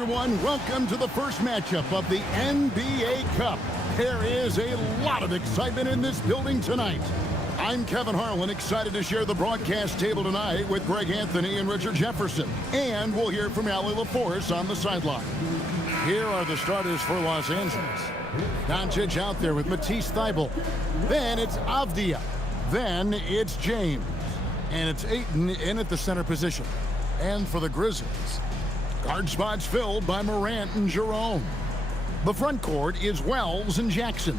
everyone. Welcome to the first matchup of the NBA Cup. There is a lot of excitement in this building tonight. I'm Kevin Harlan, excited to share the broadcast table tonight with Greg Anthony and Richard Jefferson. And we'll hear from Allie LaForce on the sideline. Here are the starters for Los Angeles. Doncic out there with Matisse Thybulle. Then it's Avdia. Then it's James. And it's Ayton in at the center position. And for the Grizzlies, guard spots filled by Morant and Jerome. The front court is Wells and Jackson.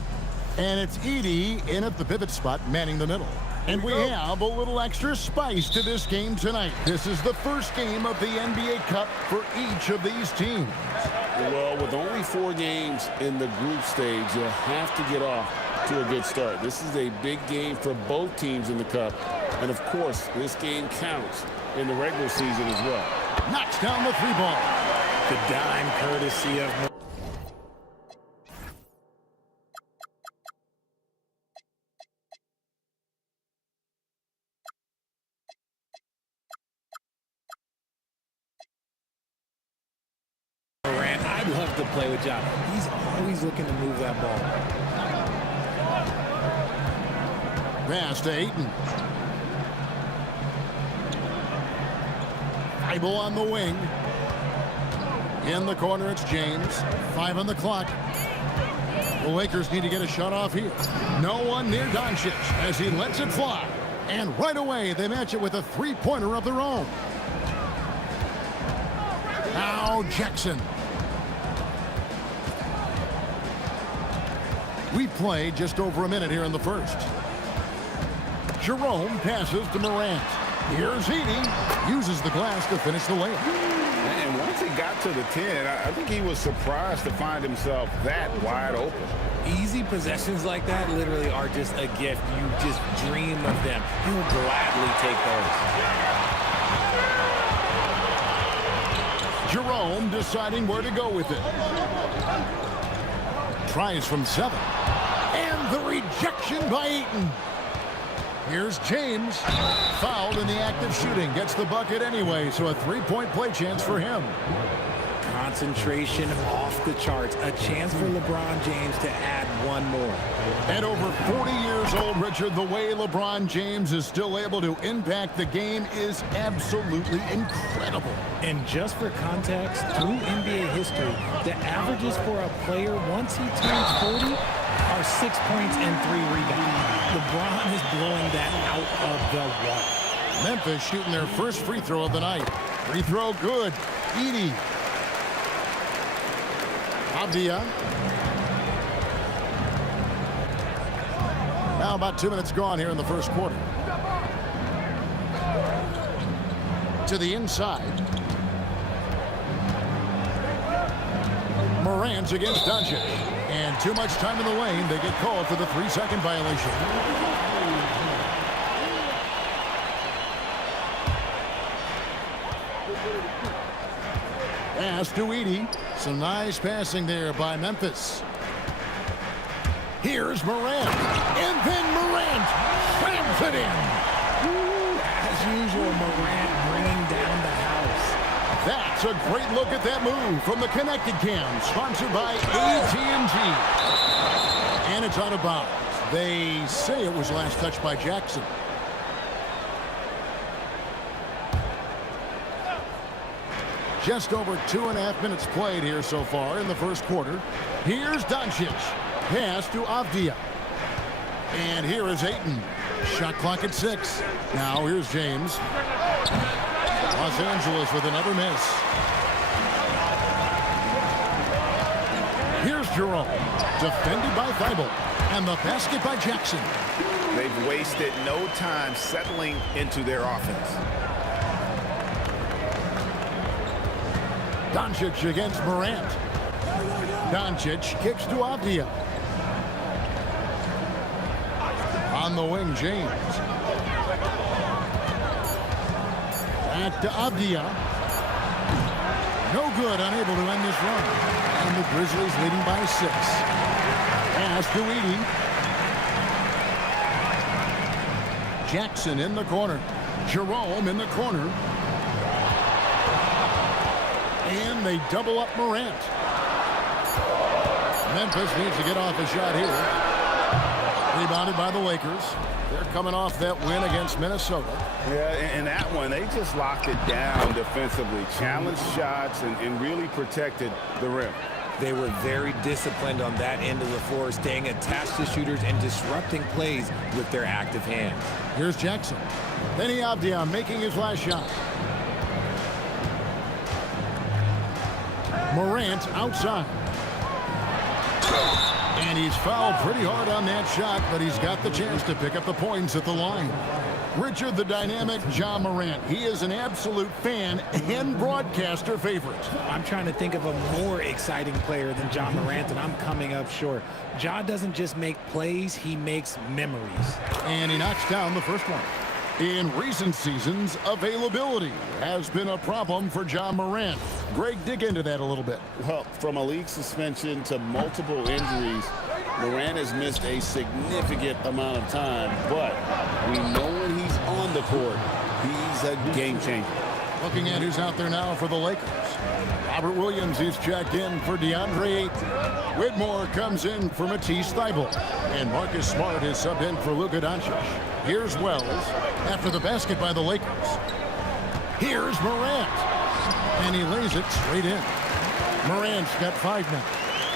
And it's Edey in at the pivot spot, manning the middle. And we have a little extra spice to this game tonight. This is the first game of the NBA Cup for each of these teams. Well, with only 4 games in the group stage, you'll have to get off to a good start. This is a big game for both teams in the Cup. And, of course, this game counts in the regular season as well. Knocks down the 3-ball. The dime courtesy of... Morant, I'd love to play with John. He's always looking to move that ball. Pass to Ayton. Thybulle on the wing. In the corner, it's James. 5 on the clock. The Lakers need to get a shot off here. No one near Doncic as he lets it fly. And right away, they match it with a 3-pointer of their own. Now Jackson. We played just over a minute here in the first. Jerome passes to Morant. Here's Edey. Uses the glass to finish the layup. And once he got to the 10, I think he was surprised to find himself that wide open. Easy possessions like that literally are just a gift. You just dream of them. You'll gladly take those. Jerome deciding where to go with it. Tries from 7. And the rejection by Ayton. Here's James. Fouled in the act of shooting. Gets the bucket anyway, so a 3-point play chance for him. Concentration off the charts. A chance for LeBron James to add one more. At over 40 years old, Richard, the way LeBron James is still able to impact the game is absolutely incredible. And just for context, through NBA history, the averages for a player once he turns 40 are 6 points and 3 rebounds. LeBron is blowing that out of the water. Memphis shooting their first free throw of the night. Free throw good. Edey. Avdia. Now about 2 minutes gone here in the first quarter. To the inside. Morant's against Doncic. And too much time in the lane. They get called for the 3-second violation. Pass to Edey. Some nice passing there by Memphis. Here's Morant. And then Morant slams it in. As usual, Morant bringing down the house. That's a great look at that move from the Connected Cam, sponsored by AT&T. And it's out of bounds. They say it was last touched by Jackson. Just over 2.5 minutes played here so far in the first quarter. Here's Doncic. Pass to Avdia. And here is Ayton. Shot clock at 6. Now here's James. Los Angeles with another miss. Here's Jerome. Defended by Thybulle. And the basket by Jackson. They've wasted no time settling into their offense. Doncic against Morant. Doncic kicks to Avdia. On the wing, James. Back to Avdia. No good, unable to end this run. And the Grizzlies leading by 6. Pass to Edey. Jackson in the corner. Jerome in the corner. And in. They double up Morant. Memphis needs to get off a shot here. Rebounded by the Lakers. They're coming off that win against Minnesota. Yeah, in that one, they just locked it down defensively, challenged shots, and really protected the rim. They were very disciplined on that end of the floor, staying attached to shooters and disrupting plays with their active hands. Here's Jackson. Benny Avdia making his last shot. Morant outside. And he's fouled pretty hard on that shot, but he's got the chance to pick up the points at the line. Richard, the dynamic Ja Morant. He is an absolute fan and broadcaster favorite. I'm trying to think of a more exciting player than Ja Morant, and I'm coming up short. Ja doesn't just make plays, he makes memories. And he knocks down the first one. In recent seasons, availability has been a problem for Ja Morant. Greg, dig into that a little bit. Well, from a league suspension to multiple injuries, Morant has missed a significant amount of time, but we know when he's on the court, he's a game changer. Looking at who's out there now for the Lakers. Robert Williams is checked in for DeAndre Ayton. Whitmore comes in for Matisse Thybulle. And Marcus Smart is subbed in for Luka Doncic. Here's Wells after the basket by the Lakers. Here's Morant. And he lays it straight in. Morant's got 5 now.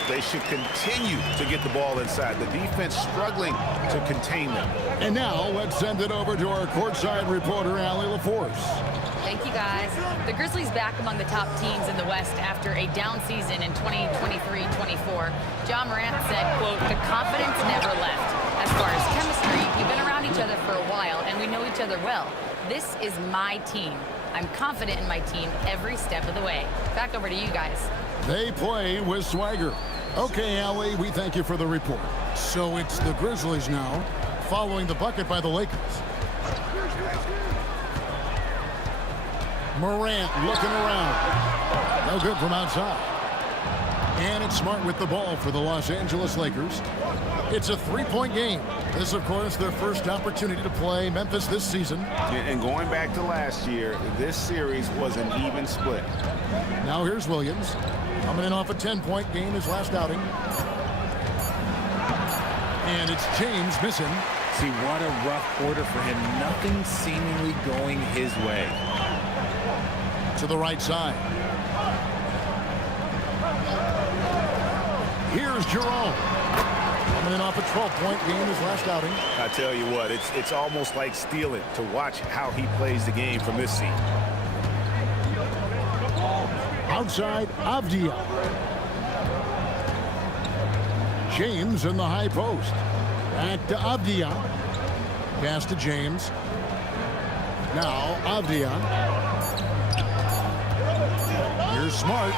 They should continue to get the ball inside. The defense struggling to contain them. And now let's send it over to our courtside reporter, Allie LaForce. Thank you, guys. The Grizzlies back among the top teams in the West after a down season in 2023-24. Ja Morant said, quote, "The confidence never left. As far as chemistry, we've been around each other for a while, and we know each other well. This is my team. I'm confident in my team every step of the way." Back over to you guys. They play with swagger. Okay, Allie, we thank you for the report. So it's the Grizzlies now, following the bucket by the Lakers. Morant looking around. No good from outside. And it's Smart with the ball for the Los Angeles Lakers. It's a 3-point game. This, of course, their first opportunity to play Memphis this season. And going back to last year, this series was an even split. Now here's Williams. Coming in off a 10-point game his last outing. And it's James missing. See, what a rough quarter for him. Nothing seemingly going his way. To the right side. Here's Jerome. Coming in off a 12-point game his last outing. I tell you what, it's almost like stealing to watch how he plays the game from this seat. Outside, Avdia. James in the high post. Back to Avdia. Pass to James. Now Avdia. Here's Smart.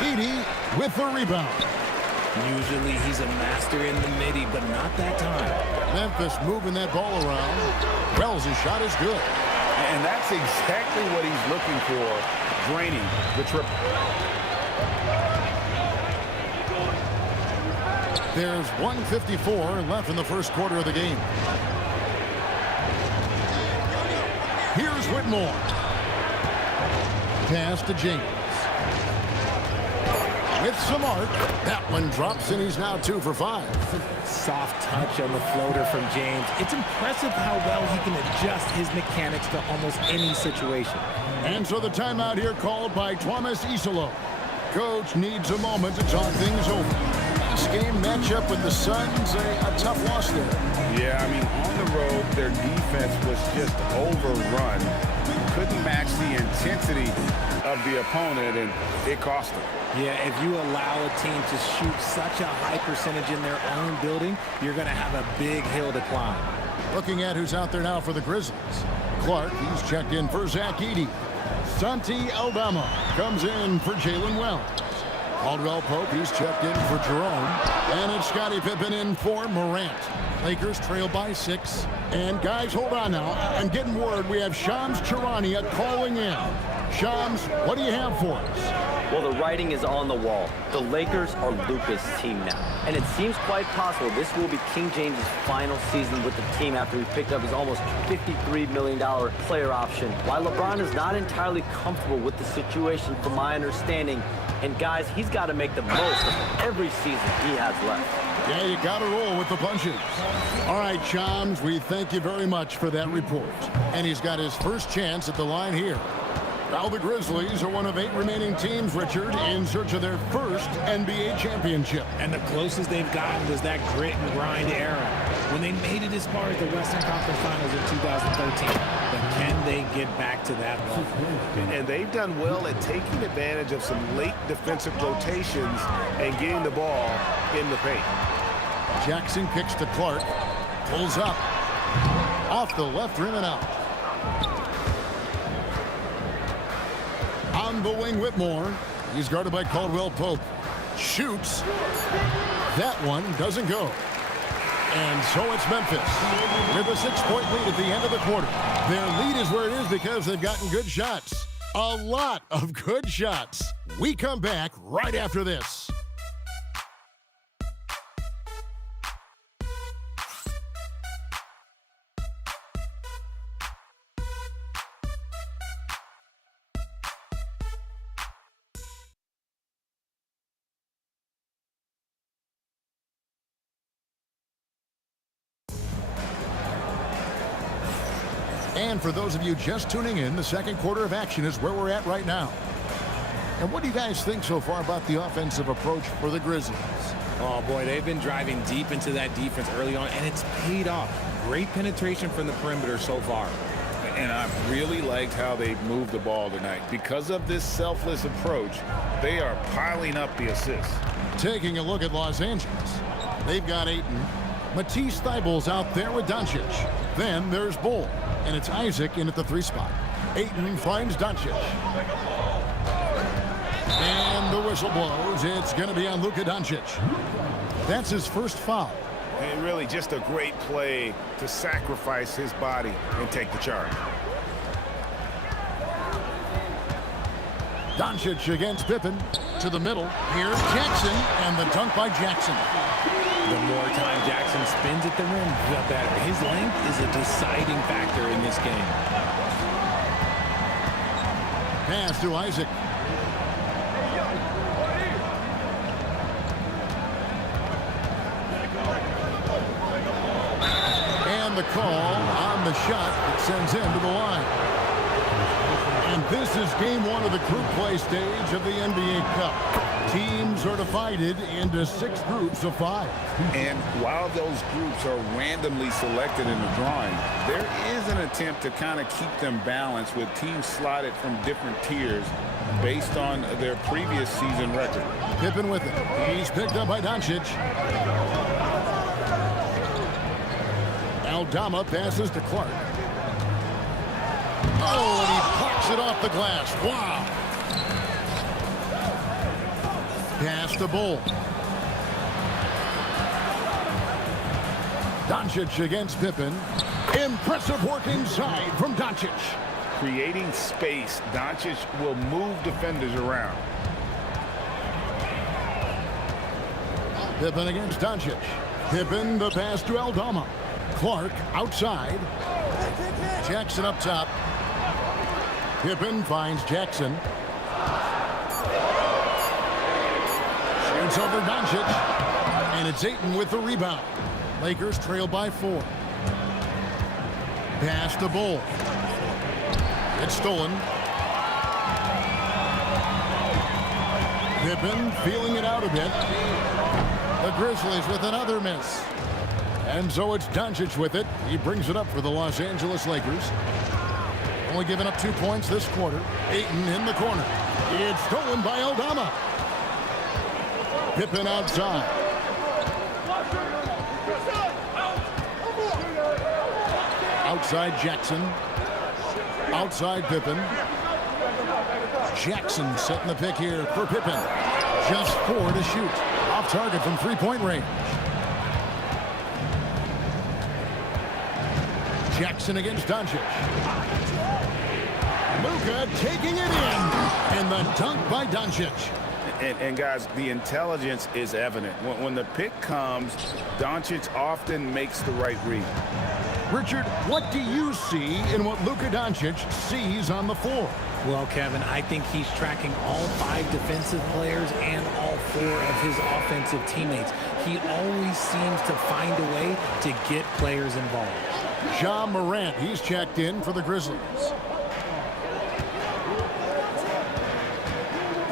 Edie with the rebound. Usually he's a master in the midi, but not that time. Memphis moving that ball around. Wells' shot is good. And that's exactly what he's looking for, draining the triple. There's 1:54 left in the first quarter of the game. Here's Whitmore. Pass to James. With Smart. That one drops, and he's now 2 for 5. Soft touch on the floater from James. It's impressive how well he can adjust his mechanics to almost any situation. And so the timeout here called by Thomas Isolo. Coach needs a moment to talk things over. This game matchup with the Suns, a tough loss there. Yeah, I mean, on the road, their defense was just overrun. Couldn't match the intensity of the opponent, and it cost them. Yeah, if you allow a team to shoot such a high percentage in their own building, you're going to have a big hill to climb. Looking at who's out there now for the Grizzlies. Clark, he's checked in for Zach Edey. Santi Aldama comes in for Jalen Wells. Caldwell Pope, he's checked in for Jerome. And it's Scottie Pippen in for Morant. Lakers trail by 6. And guys, hold on now. I'm getting word we have Shams Charania calling in. Shams, what do you have for us? Well, the writing is on the wall. The Lakers are Luka's team now. And it seems quite possible this will be King James' final season with the team after he picked up his almost $53 million player option. While LeBron is not entirely comfortable with the situation from my understanding, and guys, he's got to make the most of every season he has left. Yeah, you got to roll with the punches. All right, Chams, we thank you very much for that report. And he's got his first chance at the line here. Now the Grizzlies are one of 8 remaining teams, Richard, in search of their first NBA championship. And the closest they've gotten was that grit and grind era when they made it as far as the Western Conference Finals in 2013. But can they get back to that level? And they've done well at taking advantage of some late defensive rotations and getting the ball in the paint. Jackson kicks to Clark. Pulls up. Off the left rim and out. On the wing, Whitmore. He's guarded by Caldwell Pope. Shoots. That one doesn't go. And so it's Memphis with a 6-point lead at the end of the quarter. Their lead is where it is because they've gotten good shots. A lot of good shots. We come back right after this. And for those of you just tuning in, the second quarter of action is where we're at right now. And what do you guys think so far about the offensive approach for the Grizzlies? Oh, boy, they've been driving deep into that defense early on, and it's paid off. Great penetration from the perimeter so far. And I really liked how they moved the ball tonight. Because of this selfless approach, they are piling up the assists. Taking a look at Los Angeles. They've got Ayton. Matisse Thybulle's out there with Doncic. Then there's Bull. And it's Isaac in at the 3 spot. Ayton finds Doncic. And the whistle blows. It's going to be on Luka Doncic. That's his first foul. And really just a great play to sacrifice his body and take the charge. Doncic against Pippen. To the middle. Here's Jackson. And the dunk by Jackson. The more time Jackson spends at the rim, the better. His length is a deciding factor in this game. Pass to Isaac. And the call on the shot that sends him to the line. And this is game 1 of the group play stage of the NBA Cup. Teams are divided into 6 groups of 5. And while those groups are randomly selected in the drawing, there is an attempt to kind of keep them balanced with teams slotted from different tiers based on their previous season record. Pippen with it. He's picked up by Doncic. Aldama passes to Clark. Oh, and he pops it off the glass. Wow. Pass to Bull. Doncic against Pippen. Impressive work inside from Doncic. Creating space, Doncic will move defenders around. Pippen against Doncic. Pippen, the pass to Aldama. Clark outside. Jackson up top. Pippen finds Jackson. Shoots over Doncic. And it's Ayton with the rebound. Lakers trail by 4. Pass to Bull. It's stolen. Pippen feeling it out a bit. The Grizzlies with another miss. And so it's Doncic with it. He brings it up for the Los Angeles Lakers. Only giving up 2 points this quarter. Ayton in the corner. It's stolen by Aldama. Pippen outside. Outside Jackson. Outside Pippen. Jackson setting the pick here for Pippen. Just 4 to shoot. Off target from 3-point range. Jackson against Doncic. Luka taking it in. And the dunk by Doncic. And guys, the intelligence is evident. When the pick comes, Doncic often makes the right read. Richard, what do you see in what Luka Doncic sees on the floor? Well, Kevin, I think he's tracking all 5 defensive players and all 4 of his offensive teammates. He always seems to find a way to get players involved. Ja Morant, he's checked in for the Grizzlies.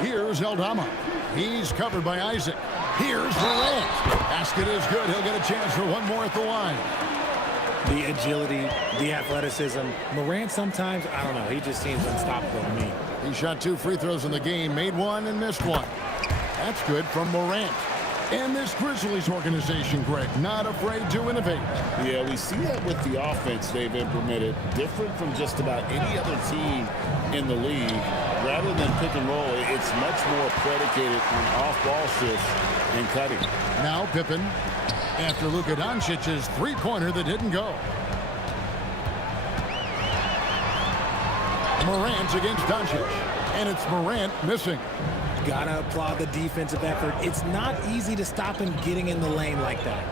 Here's Aldama. He's covered by Isaac. Here's Morant. Basket is good. He'll get a chance for one more at the line. The agility, the athleticism. Morant sometimes, I don't know, he just seems unstoppable to me. He shot 2 free throws in the game, made 1 and missed 1. That's good from Morant. And this Grizzlies organization, Greg, not afraid to innovate. Yeah, we see that with the offense they've implemented, different from just about any other team in the league. Rather than pick and roll, it's much more predicated on off-ball shifts and cutting. Now Pippen, after Luka Doncic's three-pointer that didn't go. Morant against Doncic, and it's Morant missing. Gotta applaud the defensive effort. It's not easy to stop him getting in the lane like that.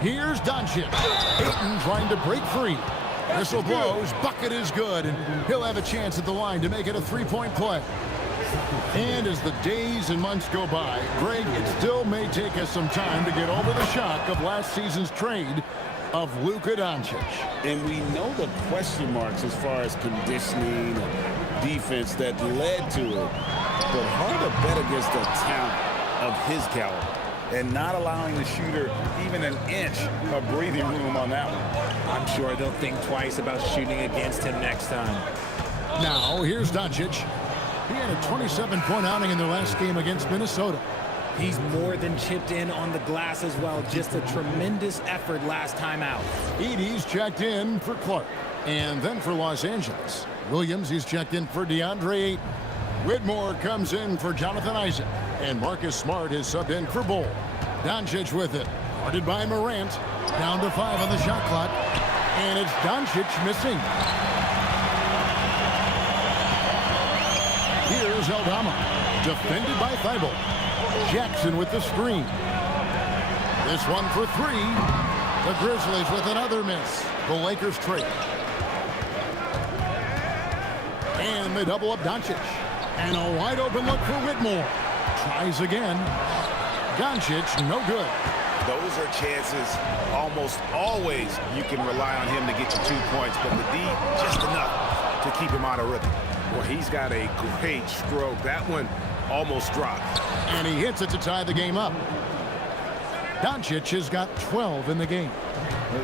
Here's Doncic. Ayton trying to break free. Whistle blows, bucket is good, and he'll have a chance at the line to make it a three-point play. And as the days and months go by, Greg, it still may take us some time to get over the shock of last season's trade of Luka Doncic. And we know the question marks as far as conditioning and defense that led to it. But hard to bet against the talent of his caliber. And not allowing the shooter even an inch of breathing room on that one. I'm sure they'll think twice about shooting against him next time. Now, here's Doncic. He had a 27-point outing in their last game against Minnesota. He's more than chipped in on the glass as well. Just a tremendous effort last time out. Edey's checked in for Clark. And then for Los Angeles. Williams, he's checked in for DeAndre Ayton. Whitmore comes in for Jonathan Isaac. And Marcus Smart is subbed in for Bull. Doncic with it. Guarded by Morant. Down to 5 on the shot clock. And it's Doncic missing. Here's Aldama. Defended by Thibault. Jackson with the screen. This one for 3. The Grizzlies with another miss. The Lakers trade. And they double up Doncic. And a wide open look for Whitmore. Tries again. Doncic, no good. Those are chances almost always you can rely on him to get you 2 points, but the D just enough to keep him out of rhythm. Well, he's got a great stroke. That one almost dropped. And he hits it to tie the game up. Doncic has got 12 in the game.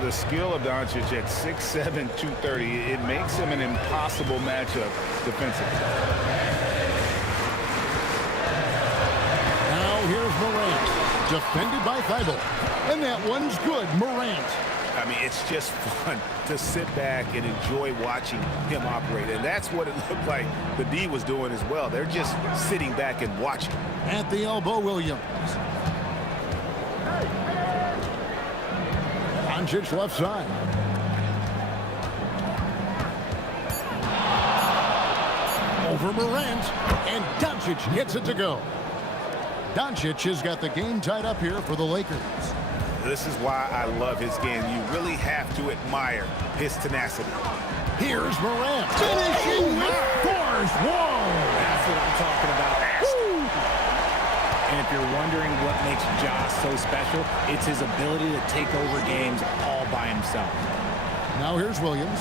The skill of Doncic at 6'7", 230, it makes him an impossible matchup defensively. Now here's Morant. Defended by Thibault. And that one's good. Morant. I mean, it's just fun to sit back and enjoy watching him operate. And that's what it looked like the D was doing as well. They're just sitting back and watching. At the elbow, Williams. Doncic left side. Over Morant. And Doncic gets it to go. Doncic has got the game tied up here for the Lakers. This is why I love his game. You really have to admire his tenacity. Here's Morant. Finishing with force. Whoa! That's what I'm talking about. And if you're wondering what makes Ja so special, it's his ability to take over games all by himself. Now here's Williams.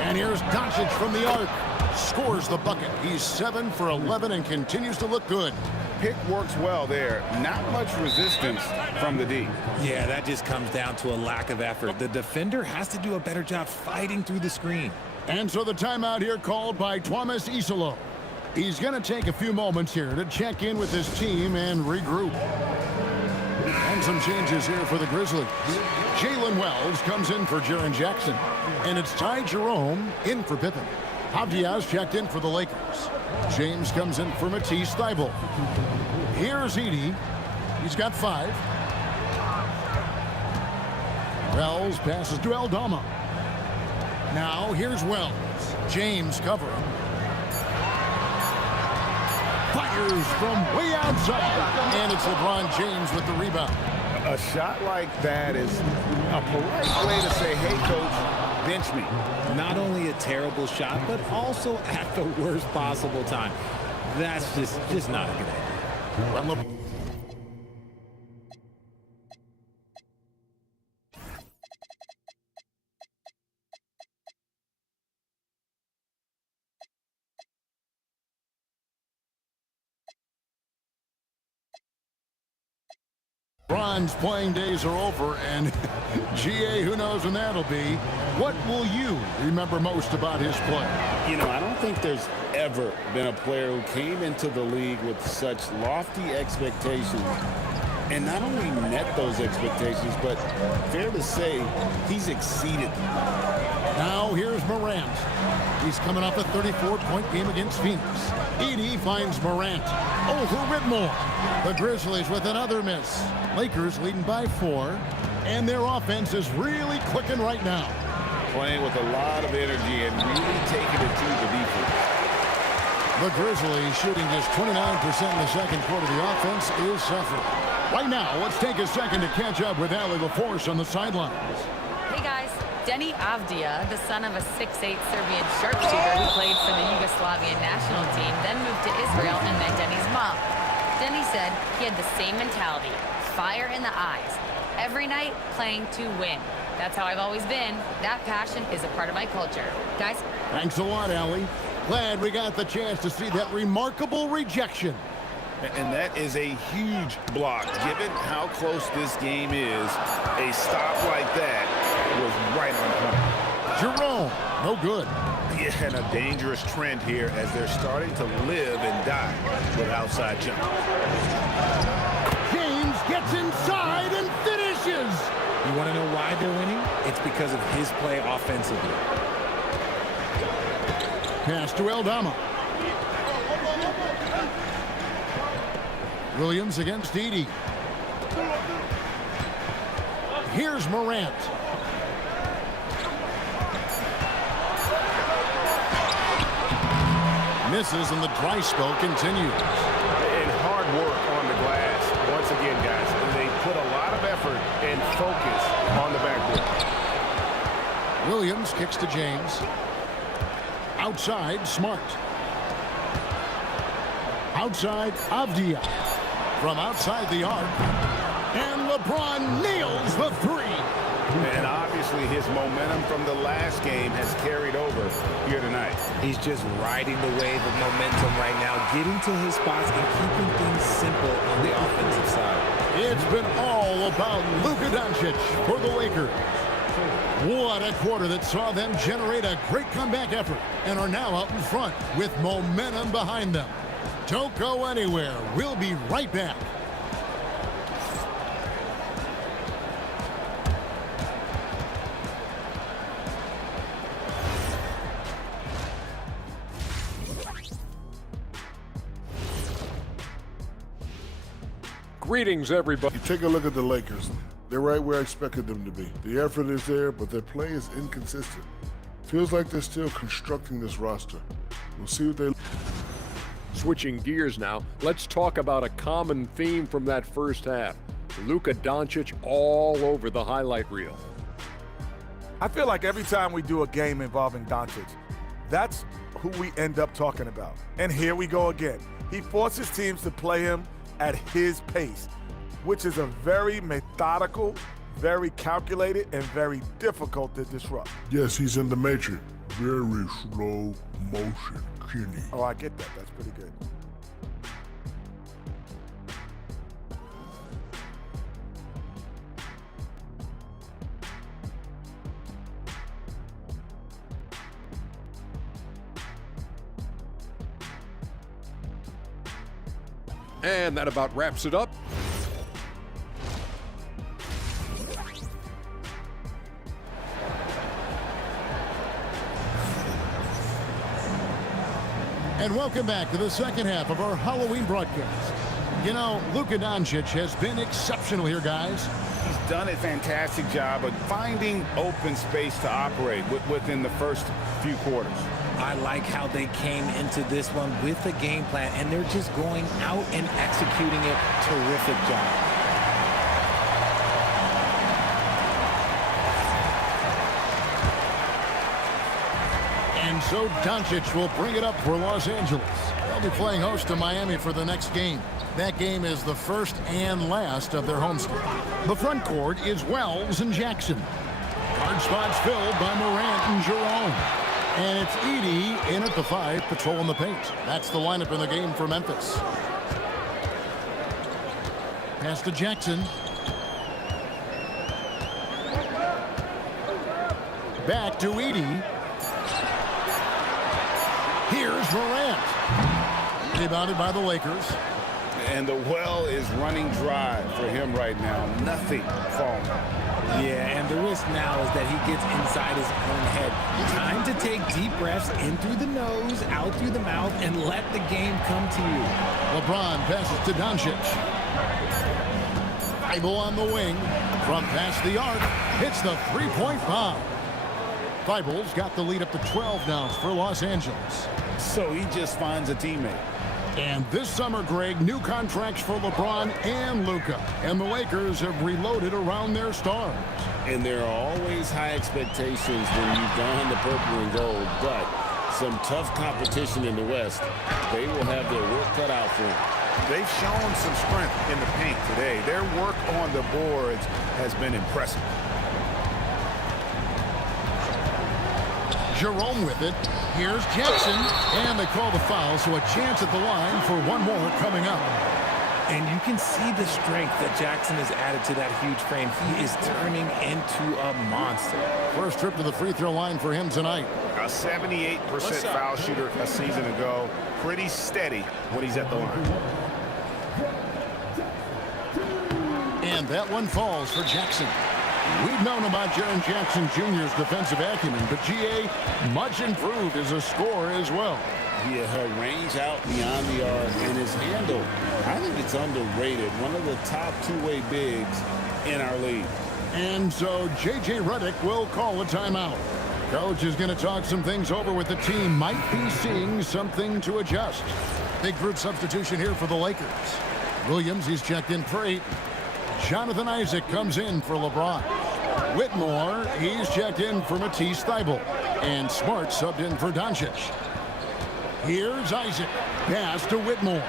And here's Doncic from the arc. Scores the bucket. He's 7 for 11 and continues to look good. Pick works well there. Not much resistance from the D. Yeah, that just comes down to a lack of effort. The defender has to do a better job fighting through the screen. And so the timeout here called by Thomas Isolo. He's going to take a few moments here to check in with his team and regroup. And some changes here for the Grizzlies. Jalen Wells comes in for Jaren Jackson. And it's Ty Jerome in for Pippen. Diaz checked in for the Lakers. James comes in for Matisse Thybulle. Here's Edey. He's got 5. Wells passes to Aldama. Now here's Wells. James covering. Fires from way outside. And it's LeBron James with the rebound. A shot like that is a polite way to say, hey, coach, bench me. Not only a terrible shot, but also at the worst possible time. That's just not a good idea. LeBron's playing days are over, and GA, who knows when that'll be. What will you remember most about his play? You know, I don't think there's ever been a player who came into the league with such lofty expectations and not only met those expectations, but fair to say, he's exceeded them. Now here's Morant. He's coming off a 34-point game against Phoenix. Edey finds Morant over Whitmore. The Grizzlies with another miss. Lakers leading by 4, and their offense is really clicking right now. Playing with a lot of energy and really taking it to the defense. The Grizzlies shooting just 29% in the second quarter. The offense is suffering. Right now, let's take a second to catch up with Allie LaForce on the sidelines. Hey guys, Denny Avdia, the son of a 6'8" Serbian sharpshooter who played for the Yugoslavian national team, then moved to Israel and met Denny's mom. Denny said he had the same mentality, fire in the eyes. Every night, playing to win. That's how I've always been. That passion is a part of my culture. Guys? Thanks a lot, Allie. Glad we got the chance to see that remarkable rejection. And that is a huge block. Given how close this game is, a stop like that was right on point. Jerome, no good. Yeah, and a dangerous trend here as they're starting to live and die with outside jump. James gets inside and finishes. You want to know why they're winning? It's because of his play offensively. Pass to Aldama. Williams against Edey. Here's Morant. Misses, and the dry spell continues. And hard work on the glass. Once again, guys, they put a lot of effort and focus on the backboard. Williams kicks to James. Outside, Smart. Outside, Avdia. From outside the arc. And LeBron nails the three. And obviously his momentum from the last game has carried over here tonight. He's just riding the wave of momentum right now, getting to his spots and keeping things simple on the offensive side. It's been all about Luka Doncic for the Lakers. What a quarter that saw them generate a great comeback effort and are now out in front with momentum behind them. Don't go anywhere. We'll be right back. Greetings, everybody. You take a look at the Lakers. They're right where I expected them to be. The effort is there, but their play is inconsistent. Feels like they're still constructing this roster. We'll see what they... Switching gears now, let's talk about a common theme from that first half. Luka Doncic all over the highlight reel. I feel like every time we do a game involving Doncic, that's who we end up talking about. And here we go again. He forces teams to play him at his pace, which is a very methodical, very calculated, and very difficult to disrupt. Yes, he's in the matrix. Very slow motion, Kenny. Oh, I get that. That's pretty good. And that about wraps it up. And welcome back to the second half of our Halloween broadcast. You know, Luka Doncic has been exceptional here, guys. He's done a fantastic job of finding open space to operate within the first few quarters. I like how they came into this one with a game plan, and they're just going out and executing it. Terrific job. And so Doncic will bring it up for Los Angeles. They'll be playing host to Miami for the next game. That game is the first and last of their homestand. The front court is Wells and Jackson. Guard spots filled by Morant and Jerome. And it's Edey in at the 5, patrolling the paint. That's the lineup in the game for Memphis. Pass to Jackson. Back to Edey. Here's Morant. Rebounded by the Lakers. And the well is running dry for him right now. Nothing falling. Yeah, and the risk now is that he gets inside his own head. Time to take deep breaths in through the nose, out through the mouth, and let the game come to you. LeBron passes to Doncic. Thibault on the wing. From past the arc. Hits the three-point bomb. Thibault's got the lead up to 12 now for Los Angeles. So he just finds a teammate. And this summer, Greg, new contracts for LeBron and Luka. And the Lakers have reloaded around their stars. And there are always high expectations when you don the purple and gold, but some tough competition in the West. They will have their work cut out for them. They've shown some strength in the paint today. Their work on the boards has been impressive. Jerome with it. Here's Jackson. And they call the foul, so a chance at the line for one more coming up. And you can see the strength that Jackson has added to that huge frame. He is turning into a monster. First trip to the free throw line for him tonight. A 78% foul shooter a season ago. Pretty steady when he's at the line. And that one falls for Jackson. We've known about Jaren Jackson Jr.'s defensive acumen, but G.A. much improved as a scorer as well. Her range out beyond the arc and his handle, I think it's underrated. One of the top two-way bigs in our league. And so J.J. Redick will call a timeout. Coach is going to talk some things over with the team. Might be seeing something to adjust. Big group substitution here for the Lakers. Williams, he's checked in for 8. Jonathan Isaac comes in for LeBron. Whitmore, he's checked in for Matisse Thybulle. And Smart subbed in for Doncic. Here's Isaac. Pass to Whitmore.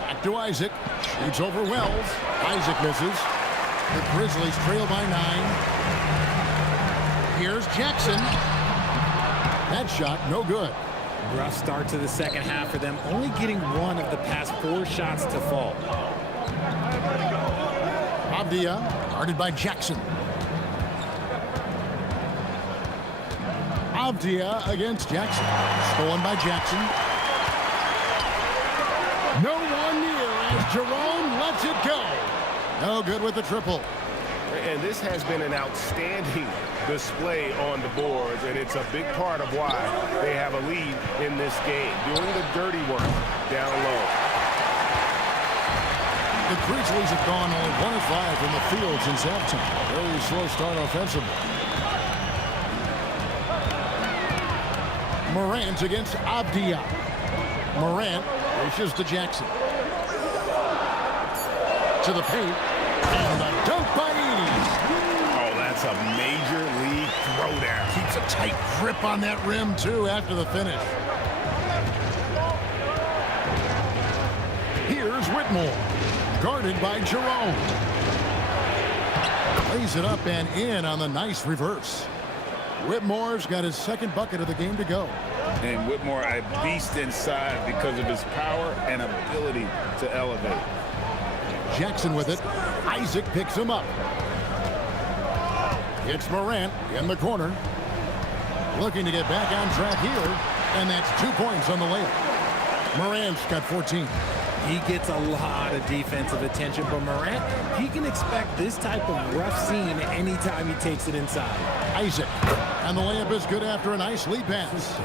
Back to Isaac. Shoots over Wells. Isaac misses. The Grizzlies trail by 9. Here's Jackson. That shot, no good. Rough start to the second half for them, only getting one of the past 4 shots to fall. Avdia, guarded by Jackson. Avdia against Jackson. Stolen by Jackson. No one near as Jerome lets it go. No good with the triple. And this has been an outstanding display on the boards, and it's a big part of why they have a lead in this game, doing the dirty work down low. The Grizzlies have gone only 1 of 5 from the field since halftime. Very slow start offensively. Morant against Avdia. Morant pushes to Jackson. To the paint. And a dunk by Edey. Oh, that's a major league throwdown. Keeps a tight grip on that rim, too, after the finish. Here's Whitmore. Guarded by Jerome. Lays it up and in on the nice reverse. Whitmore's got his second bucket of the game to go. And Whitmore, a beast inside because of his power and ability to elevate. Jackson with it. Isaac picks him up. It's Morant in the corner. Looking to get back on track here. And that's 2 points on the layup. Morant's got 14. He gets a lot of defensive attention, but Morant, he can expect this type of rough scene anytime he takes it inside. Isaac. And the layup is good after a nice lead pass.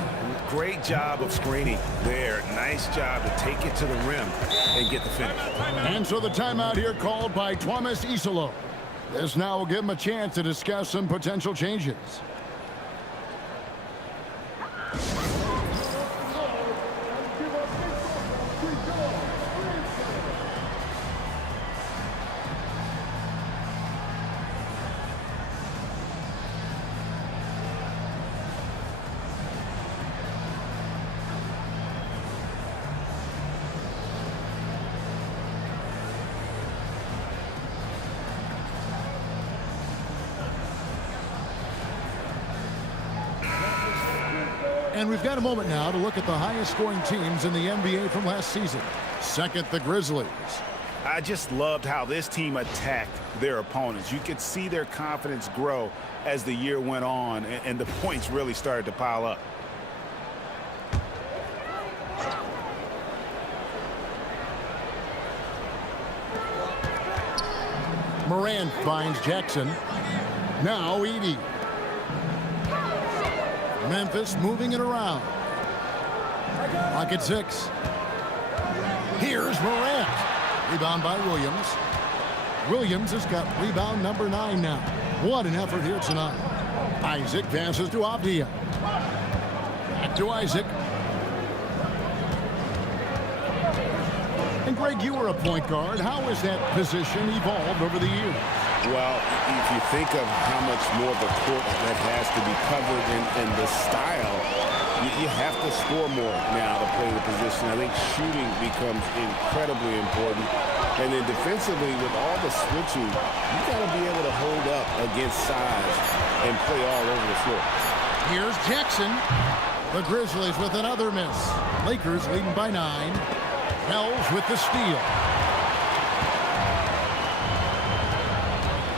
Great job of screening there. Nice job to take it to the rim and get the finish. And so the timeout here called by Thomas Isolo. This now will give him a chance to discuss some potential changes. And we've got a moment now to look at the highest scoring teams in the NBA from last season. Second, the Grizzlies. I just loved how this team attacked their opponents. You could see their confidence grow as the year went on, and the points really started to pile up. Morant finds Jackson. Now Edey. Memphis moving it around. Lock at 6. Here's Morant. Rebound by Williams. Williams has got rebound number 9 now. What an effort here tonight. Isaac passes to Avdia. Back to Isaac. And Greg, you were a point guard. How has that position evolved over the years? Well, if you think of how much more of the court that has to be covered and the style, you have to score more now to play the position. I think shooting becomes incredibly important. And then defensively, with all the switching, you got to be able to hold up against size and play all over the floor. Here's Jackson. The Grizzlies with another miss. Lakers leading by 9. Hells with the steal.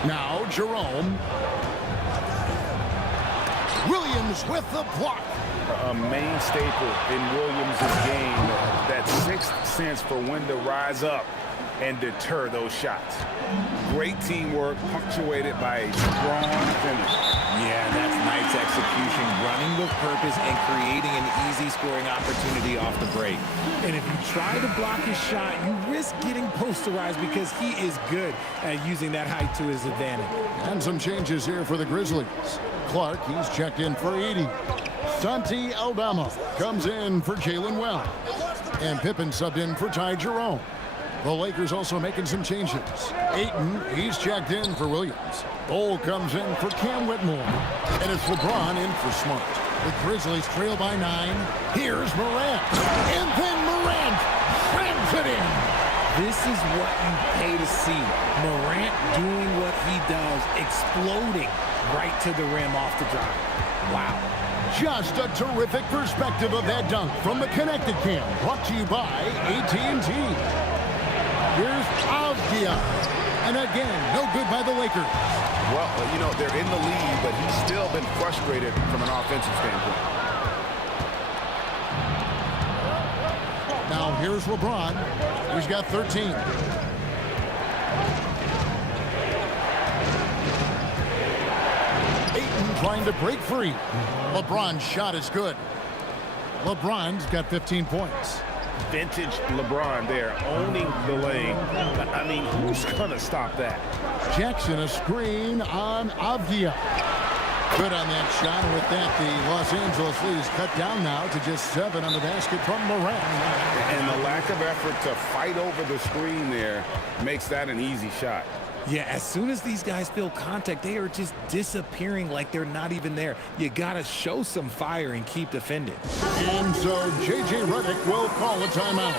Now Jerome. Williams with the block. A main staple in Williams' game, that sixth sense for when to rise up and deter those shots. Great teamwork punctuated by a strong finish. Yeah, that's nice execution, running with purpose and creating an easy scoring opportunity off the break. And if you try to block his shot, you risk getting posterized because he is good at using that height to his advantage. And some changes here for the Grizzlies. Clark, he's checked in for Edey. Santi Aldama comes in for Jalen Well. And Pippen subbed in for Ty Jerome. The Lakers also making some changes. Ayton, he's checked in for Williams. Cole comes in for Cam Whitmore. And it's LeBron in for Smart. The Grizzlies trail by 9. Here's Morant. And then Morant slams it in. This is what you pay to see. Morant doing what he does, exploding right to the rim off the drive. Wow. Just a terrific perspective of that dunk from the Connected Cam. Brought to you by AT&T. Here's Avdia. And again, no good by the Lakers. Well, you know, they're in the lead, but he's still been frustrated from an offensive standpoint. Now here's LeBron. He's got 13. Ayton trying to break free. LeBron's shot is good. LeBron's got 15 points. Vintage LeBron there, owning the lane. I mean, who's going to stop that? Jackson, a screen on Avdia. Good on that shot. With that, the Los Angeles lead is cut down now to just 7 on the basket from Morant. And the lack of effort to fight over the screen there makes that an easy shot. Yeah, as soon as these guys feel contact, they are just disappearing like they're not even there. You got to show some fire and keep defending. And so J.J. Redick will call a timeout.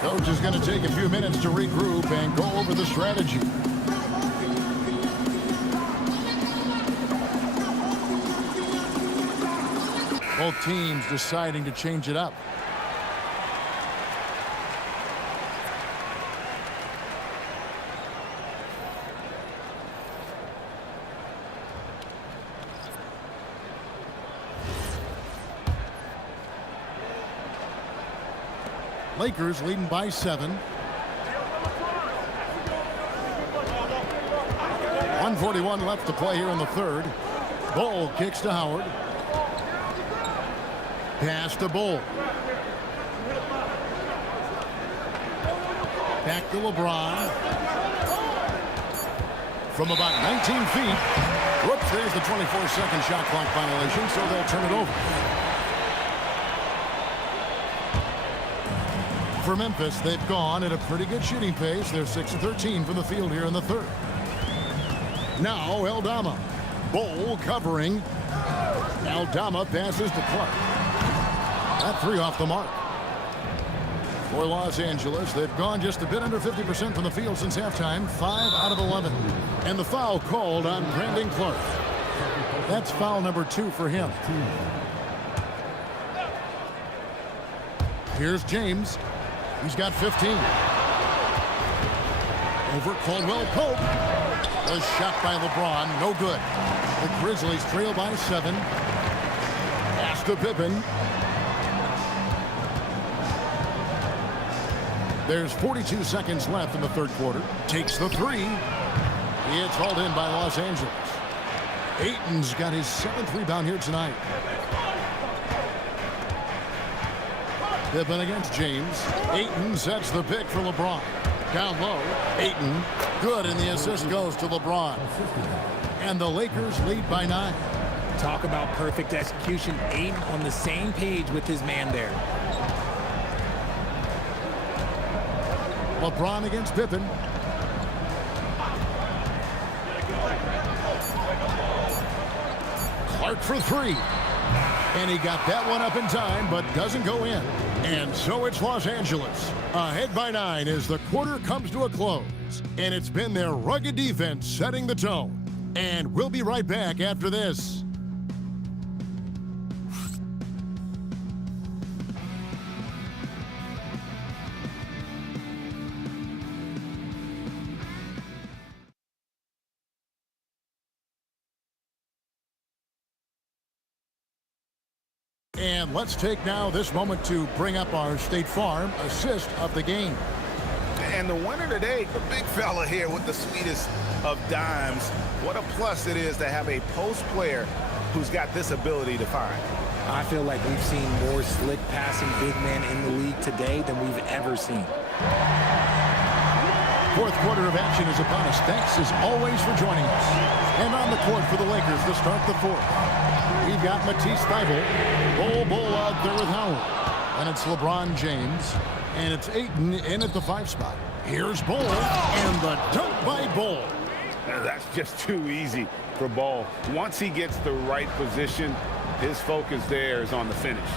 Coach is going to take a few minutes to regroup and go over the strategy. Both teams deciding to change it up. Lakers leading by 7. 1:41 left to play here in the third. Bull kicks to Howard. Pass to Bull. Back to LeBron. From about 19 feet. Whoops, there's the 24-second shot clock violation, so they'll turn it over. For Memphis, they've gone at a pretty good shooting pace. They're 6-13 from the field here in the third. Now, Aldama. Bull covering. Aldama passes to Clark. That three off the mark. For Los Angeles, they've gone just a bit under 50% from the field since halftime, 5 out of 11. And the foul called on Brandon Clark. That's foul number 2 for him. Here's James. He's got 15. Over Caldwell Pope. A shot by LeBron, no good. The Grizzlies trail by 7. Pass to Pippen. There's 42 seconds left in the third quarter. Takes the three. It's hauled in by Los Angeles. Ayton's got his 7th rebound here tonight. Pippen against James. Ayton sets the pick for LeBron. Down low. Ayton. Good, and the assist goes to LeBron. And the Lakers lead by 9. Talk about perfect execution. Ayton on the same page with his man there. LeBron against Pippen. Clark for 3. And he got that one up in time, but doesn't go in. And so it's Los Angeles, ahead by 9 as the quarter comes to a close. And it's been their rugged defense setting the tone. And we'll be right back after this. And let's take now this moment to bring up our State Farm assist of the game. And the winner today, the big fella here with the sweetest of dimes. What a plus it is to have a post player who's got this ability to find. I feel like we've seen more slick passing big men in the league today than we've ever seen. Fourth quarter of action is upon us. Thanks as always for joining us. And on the court for the Lakers to start the fourth. We've got Matisse Thybulle. Bull out there with Howard. And it's LeBron James. And it's Ayton in at the 5 spot. Here's Bull. And the dunk by Bull. Now, that's just too easy for Bull. Once he gets the right position, his focus there is on the finish.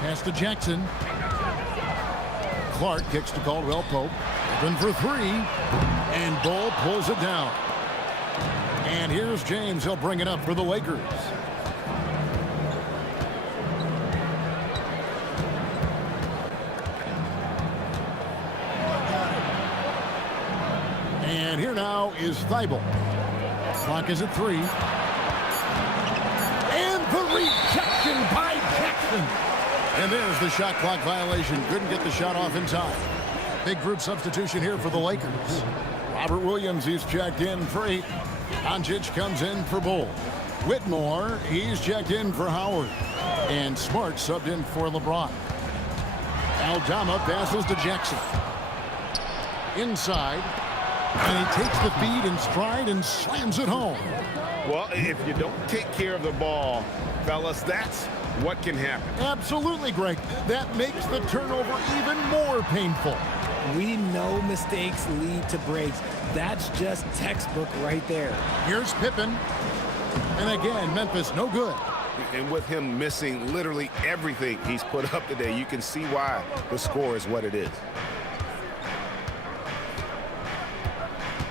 Pass to Jackson. Clark kicks to Caldwell Pope. Open for 3. And Bull pulls it down. And here's James. He'll bring it up for the Lakers. And here now is Thybulle. Clock is at 3. And the rejection by Jackson. And there's the shot clock violation. Couldn't get the shot off in time. Big group substitution here for the Lakers. Robert Williams, he's checked in for 8. Doncic comes in for Bull. Whitmore, he's checked in for Howard. And Smart subbed in for LeBron. Aldama passes to Jackson. Inside. And he takes the feed in stride and slams it home. Well, if you don't take care of the ball, fellas, that's what can happen. Absolutely, Greg. That makes the turnover even more painful. We know mistakes lead to breaks. That's just textbook right there. Here's Pippen. And again, Memphis no good. And with him missing literally everything he's put up today, you can see why the score is what it is.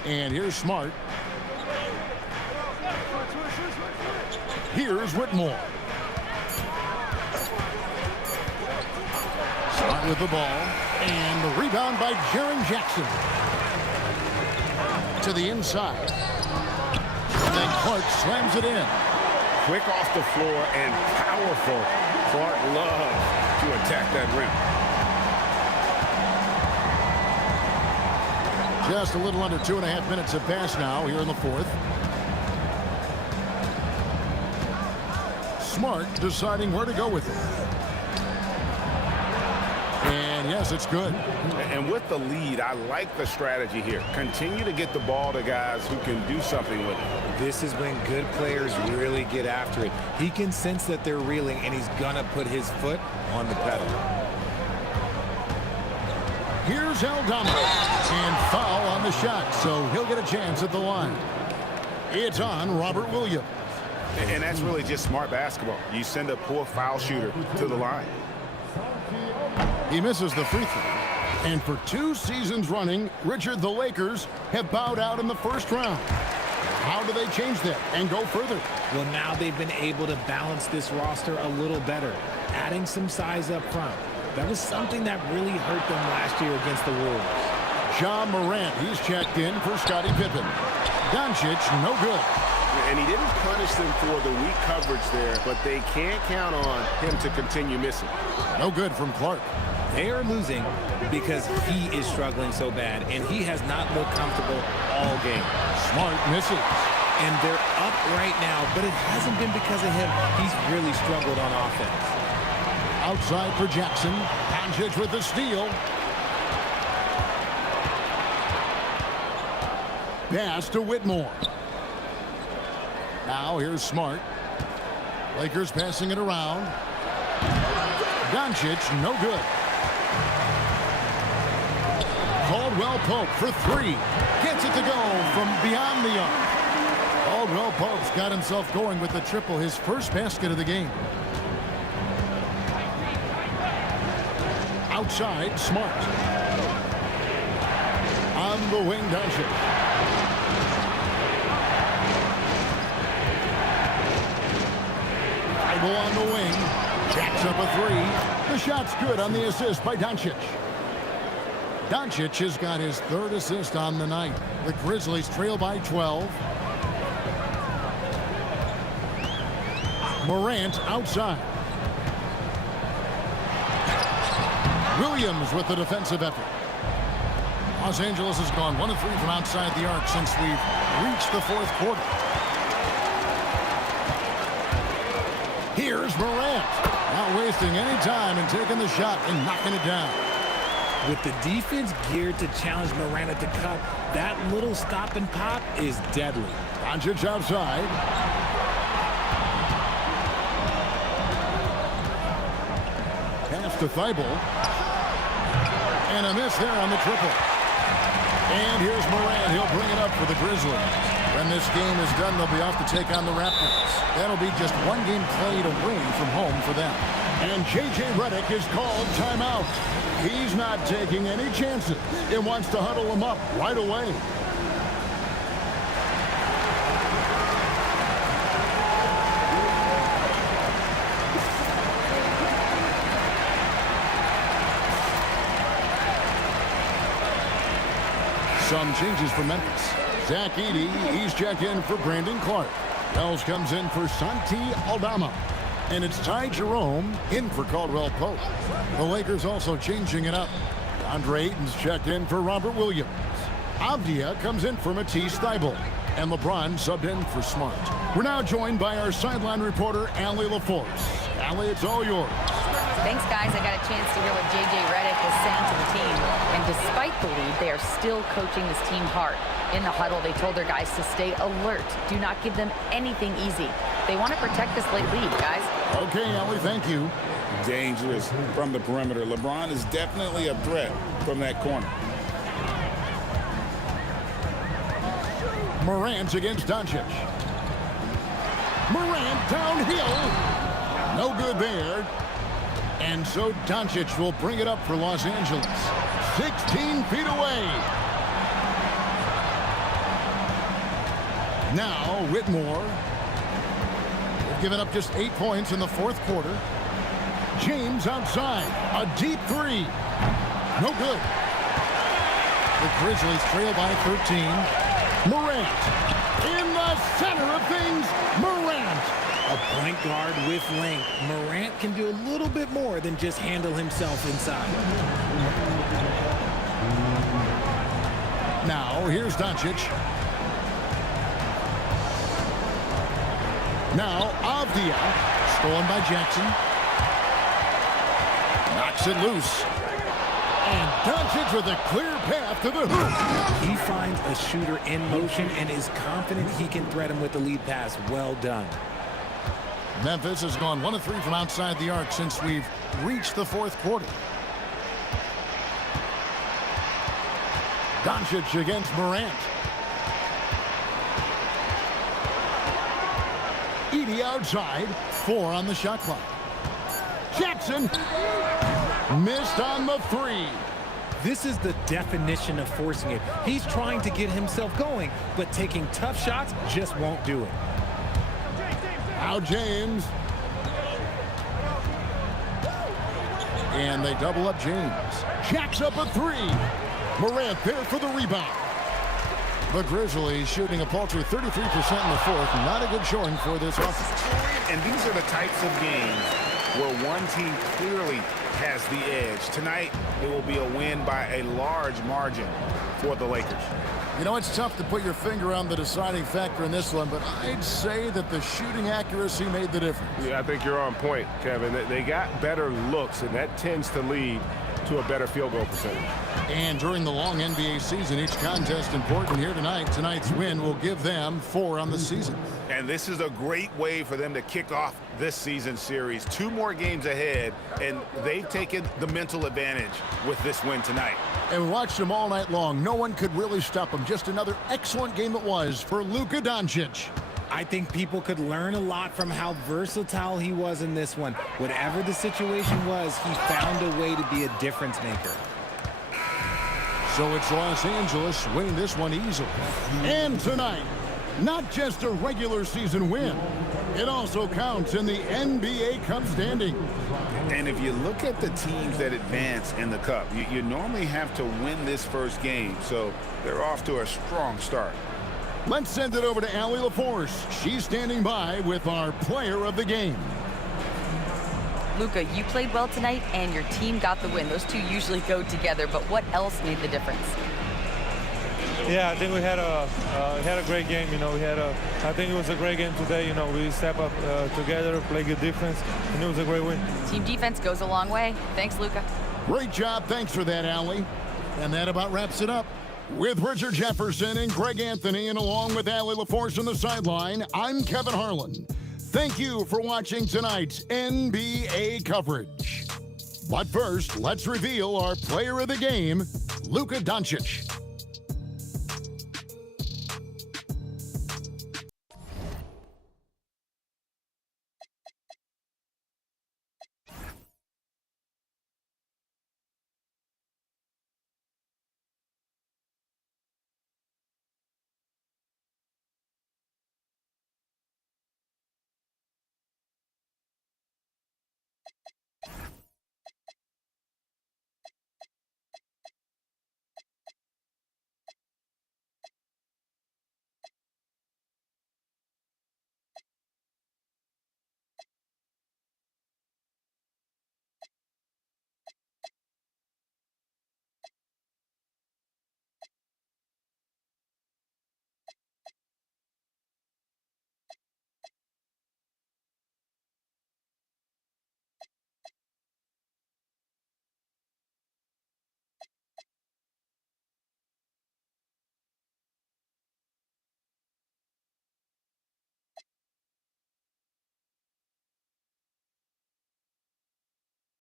And here's Smart. Here's Whitmore. Smart with the ball. And the rebound by Jaren Jackson. To the inside. And then Clark slams it in. Quick off the floor and powerful. Clark loves to attack that rim. Just a little under 2.5 minutes have passed now here in the fourth. Smart deciding where to go with it. And yes, it's good. And with the lead, I like the strategy here. Continue to get the ball to guys who can do something with it. This is when good players really get after it. He can sense that they're reeling, and he's going to put his foot on the pedal. Here's Aldama. And foul on the shot, so he'll get a chance at the line. It's on Robert Williams. And that's really just smart basketball. You send a poor foul shooter to the line. He misses the free throw. And for 2 seasons running, Richard, the Lakers have bowed out in the first round. How do they change that and go further? Well, now they've been able to balance this roster a little better, adding some size up front. That was something that really hurt them last year against the Wolves. Ja Morant, he's checked in for Scottie Pippen. Doncic, no good. And he didn't punish them for the weak coverage there, but they can't count on him to continue missing. No good from Clark. They are losing because he is struggling so bad, and he has not looked comfortable all game. Smart misses. And they're up right now, but it hasn't been because of him. He's really struggled on offense. Outside for Jackson. Doncic with the steal. Pass to Whitmore. Now here's Smart. Lakers passing it around. Doncic, no good. Caldwell Pope for 3. Gets it to go from beyond the arc. Caldwell Pope's got himself going with the triple, his first basket of the game. Outside, Smart. On the wing, Doncic. Bible on the wing. Jacks up a 3. The shot's good on the assist by Doncic. Doncic has got his 3rd assist on the night. The Grizzlies trail by 12. Morant outside. Williams with the defensive effort. Los Angeles has gone 1 of 3 from outside the arc since we've reached the 4th quarter. Here's Morant. Not wasting any time and taking the shot and knocking it down. With the defense geared to challenge Morant at the cup, that little stop and pop is deadly. Doncic outside. Pass to Thibault. And a miss there on the triple. And here's Morant. He'll bring it up for the Grizzlies. When this game is done, they'll be off to take on the Raptors. That'll be just 1 game played away from home for them. And J.J. Redick is called timeout. He's not taking any chances. It wants to huddle him up right away. Some changes for Memphis. Zach Edey, he's checked in for Brandon Clark. Wells comes in for Santi Aldama. And it's Ty Jerome in for Caldwell Pope. The Lakers also changing it up. Andre Ayton's checked in for Robert Williams. Avdia comes in for Matisse Thybulle. And LeBron subbed in for Smart. We're now joined by our sideline reporter, Allie LaForce. Allie, it's all yours. Thanks, guys. I got a chance to hear what J.J. Redick was saying to the team. And despite the lead, they are still coaching this team hard. In the huddle, they told their guys to stay alert. Do not give them anything easy. They want to protect this late lead, guys. Okay, Allie, thank you. Dangerous from the perimeter. LeBron is definitely a threat from that corner. Morant against Doncic. Morant downhill. No good there. And so Doncic will bring it up for Los Angeles. 16 feet away. Now Whitmore. They've given up just 8 points in the 4th quarter. James outside. A deep 3. No good. The Grizzlies trail by 13. Morant. In the center of things, Morant. A point guard with length. Morant can do a little bit more than just handle himself inside. Now, here's Doncic. Now, Avdia. Stolen by Jackson. Knocks it loose. And Doncic with a clear path to the hoop. He finds a shooter in motion and is confident he can thread him with the lead pass. Well done. Memphis has gone 1 of 3 from outside the arc since we've reached the fourth quarter. Doncic against Morant. Edey outside. 4 on the shot clock. Jackson missed on the 3. This is the definition of forcing it. He's trying to get himself going, but taking tough shots just won't do it. Now James. And they double up James. Jacks up a 3. Morant there for the rebound. The Grizzlies shooting a paltry 33% in the fourth. Not a good showing for this offense. And these are the types of games where one team clearly has the edge. Tonight, it will be a win by a large margin for the Lakers. You know, it's tough to put your finger on the deciding factor in this one, but I'd say that the shooting accuracy made the difference. Yeah, I think you're on point, Kevin. They got better looks, and that tends to lead to a better field goal percentage. And during the long NBA season, each contest important here tonight. Tonight's win will give them 4 on the season. And this is a great way for them to kick off this season series. 2 more games ahead, and they've taken the mental advantage with this win tonight. And we watched them all night long. No one could really stop them. Just another excellent game it was for Luka Doncic. I think people could learn a lot from how versatile he was in this one. Whatever the situation was, he found a way to be a difference maker. So it's Los Angeles winning this one easily. And tonight, not just a regular season win, it also counts in the NBA Cup standing. And if you look at the teams that advance in the Cup, you normally have to win this first game, so they're off to a strong start. Let's send it over to Allie LaForce. She's standing by with our player of the game. Luka, you played well tonight, and your team got the win. Those two usually go together, but what else made the difference? Yeah, I think we had a great game. You know, I think it was a great game today. You know, we step up together, play good defense, and it was a great win. Team defense goes a long way. Thanks, Luka. Great job. Thanks for that, Allie. And that about wraps it up. With Richard Jefferson and Greg Anthony, and along with Allie LaForce on the sideline, I'm Kevin Harlan. Thank you for watching tonight's NBA coverage. But first, let's reveal our player of the game, Luka Doncic.